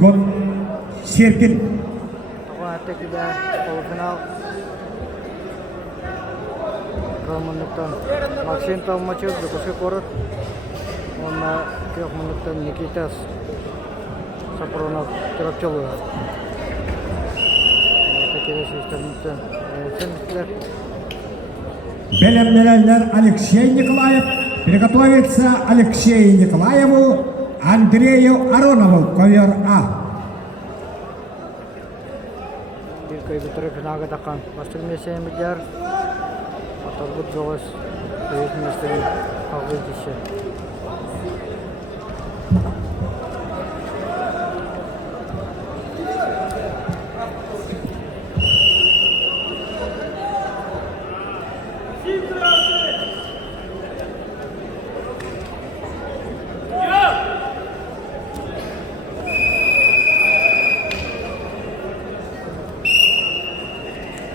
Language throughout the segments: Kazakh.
Yorgun Sergin. Tekida полуфинал. Минуттан Максим Толмачев допуск корот. Он на 3 минуттан Никита Сапронов Трапчалова. Tekida систематтан Сенбитлер. Белемнелер Алексей Николаев. Приготовится Алексею Николаеву, Андрею Аронову, ковер А. Bitirip finaga takan. Başlık mesleğin milyar. Atabut zoğuz. Büyük mesleğin kavga edişi.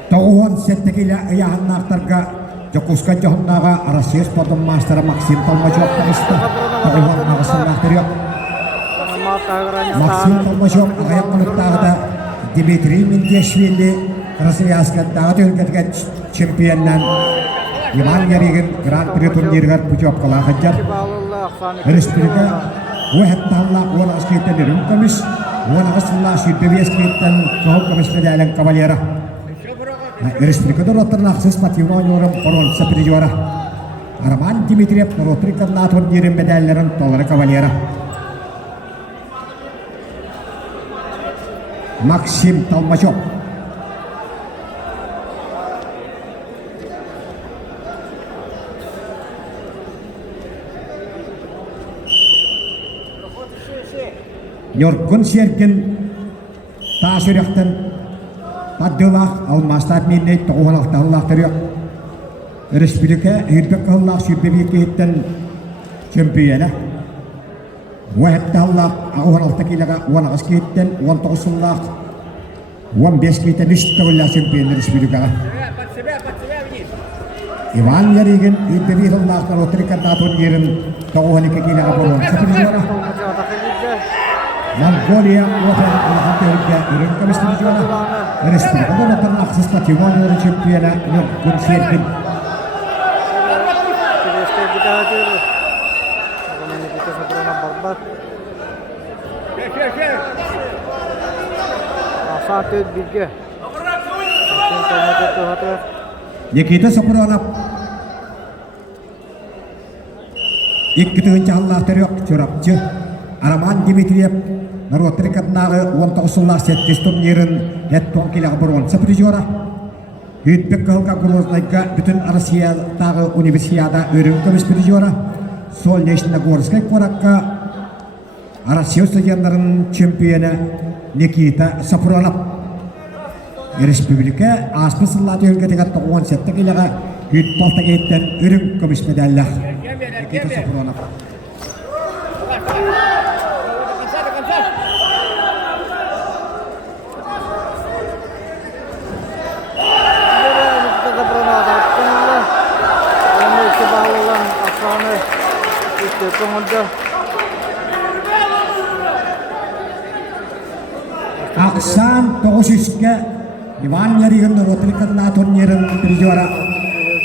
Toğuhan settekiyle ayağınlarga Jokuska Johonnaga Россия спортын мастері Максим Толмачев тағысты. Тоғуhan ағысынлақтыр yok. Максим Толмачев ағаяқ мұлықтағы да Дмитрий Мендешвили Красноярскадағы төнкеткен чемпионнан Иван Яригин Гран-при турниргар путевкала хаджар. Республика уәхетталла уанағыз кейттен үрім көміс, уанағыз сылла сүйдебес кейттен соғып көміс медалін кавалера. Республикада роттарын ақсыз пативно ойнорым Поронца призера. Арман Дмитриев ротри кадна турнирин медальлерін толары кавалера. Максим Толмачев. Yorgun Sergin Taşırıqtın Padılaq almastad minnet toğuналақтар yok. Республика Ирбекаллақ sübbebekehitten чемпионы. Уәхетталлақ ағуналта келеға 19 кейттен 19-лақ 15 кейттен 3-тәуіллақ чемпионы республикаға. Иван Яригин Ирбекаллақтан отрикарда турнирін тоғуналыққа келеға болуын сәпіржуара. Mongolia otan alhamdulillah ürün kemistri juara. Республикада роттарын ақсыз пативно ойнорым чемпионы Yorgun Sergin. Никита Сапронов. Ikki tığınçağıllақтар yok çorapçı. Арман Дмитриев Наротри каднағы 19-лақ сеттес турнирін әттон келеға бұрғанса призера. Үйтбек қылға Грознайға бүтін Россиядағы универсиада өрін көміс призера. Сол Нешногорскай қораққа Россия стадиондарының чемпионы Никита Сапронов. Республика аспысыллаты өргетігі 97 келеға үйтболта кейттен өрін көміс медаллах Никита Сапронов. Aksan Toğuşüske Иван Яригин ротрикадна турнирин призера.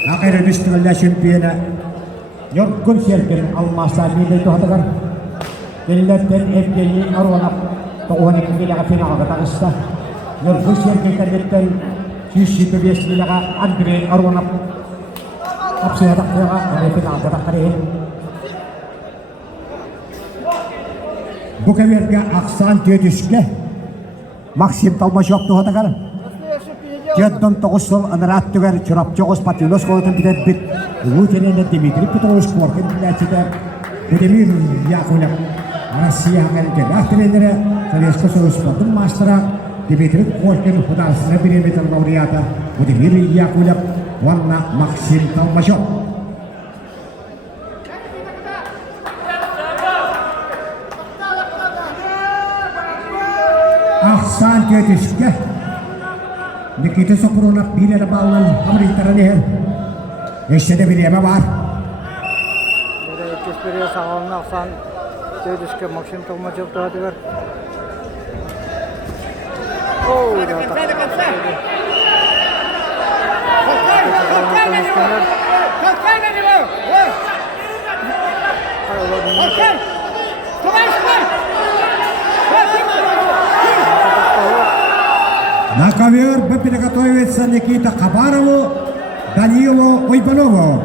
Ақыры республика чемпионы Yorgun Sergin almastad minnet toğatagар. Келлеттен Евгений Аронов тоғуналыққа келеға финалға тағысты. Yorgun Sergin кәдеттен 125 келеға Андрей Аронов Апсыядақ қойға финалға тақырейін. Bukaverga Aksan Tödüske Максим Толмачев тоғатагар. Жеддон тоғысыл анарат түгер чырапчоғыз патилос қолытын бітет біт. Лутенені Дмитрий Петрович Коркин біләтеді. Будемир Яқулев Россия ғалымды тренері Советский Союз спортын мастера Дмитрий Коркин художественный периметр лауреата Будемир Яқулев ванна Максим Толмачев. Aksan Tödüske Nikita Sopronov bir yere bağlanan Amerika'da nehir. Eşede bir yeme var. Eksperiya sağlamına Aksan Tödüske Maksim Толмачев to'g'ri. На ковер готовится Никита Кабарову, Данилу Ойбанову.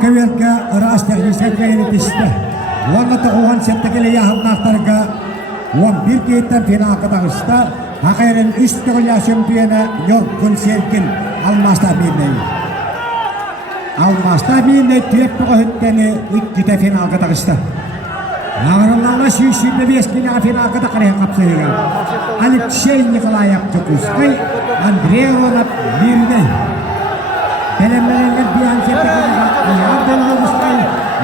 Коверка раз техническая елетишті. Оны тұғуған сеттігілі яғымнақтарға 11 кейттен финал қыдағышта Ақайрын үст тұғыля чемпионы Нёркун Серкин Алмаста бейней. Алмаста бейней түйеп тұғы хүттені 2-те финал қыдағышта. Ағырыллағы сүйшілді бескіне финал қыдақырын қапсыйға. Алексей Николаев Чукускай, Андрей Ронап Бирдей. Белемленген биян септігіліға Яндан Лұғыстай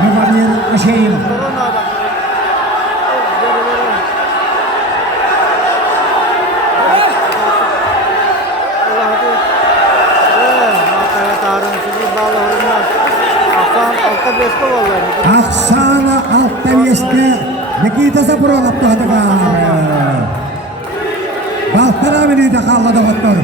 Мұғамир Ашейм. Ақсана Алтавеске Никита Запронов тұғытыға Балтара менейді қалады ғыттыр.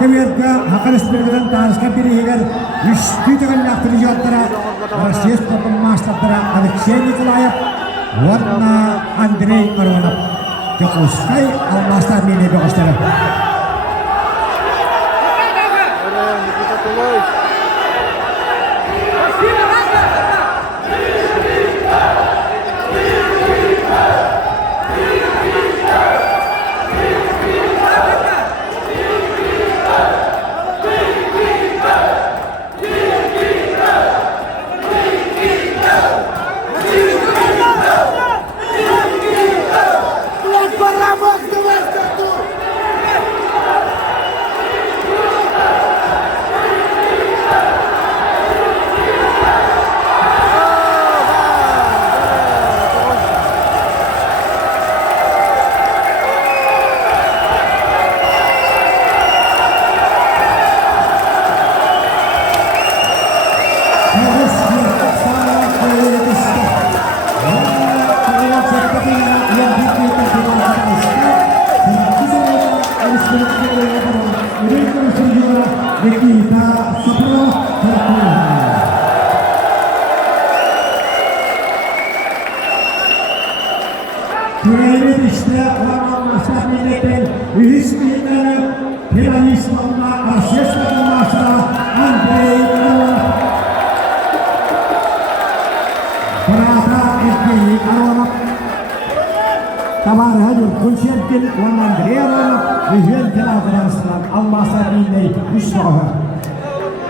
Коверка Хақарысбергіден тарысқа берегер үшті түгін лақтыры жоқтыра Россия спортын мастаттыра Алексей Николаев, Ватна Андрей Аронов, Чукускай Алмаста мене бөғістері.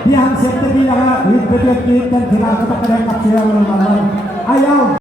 Pihak sektor bilaga,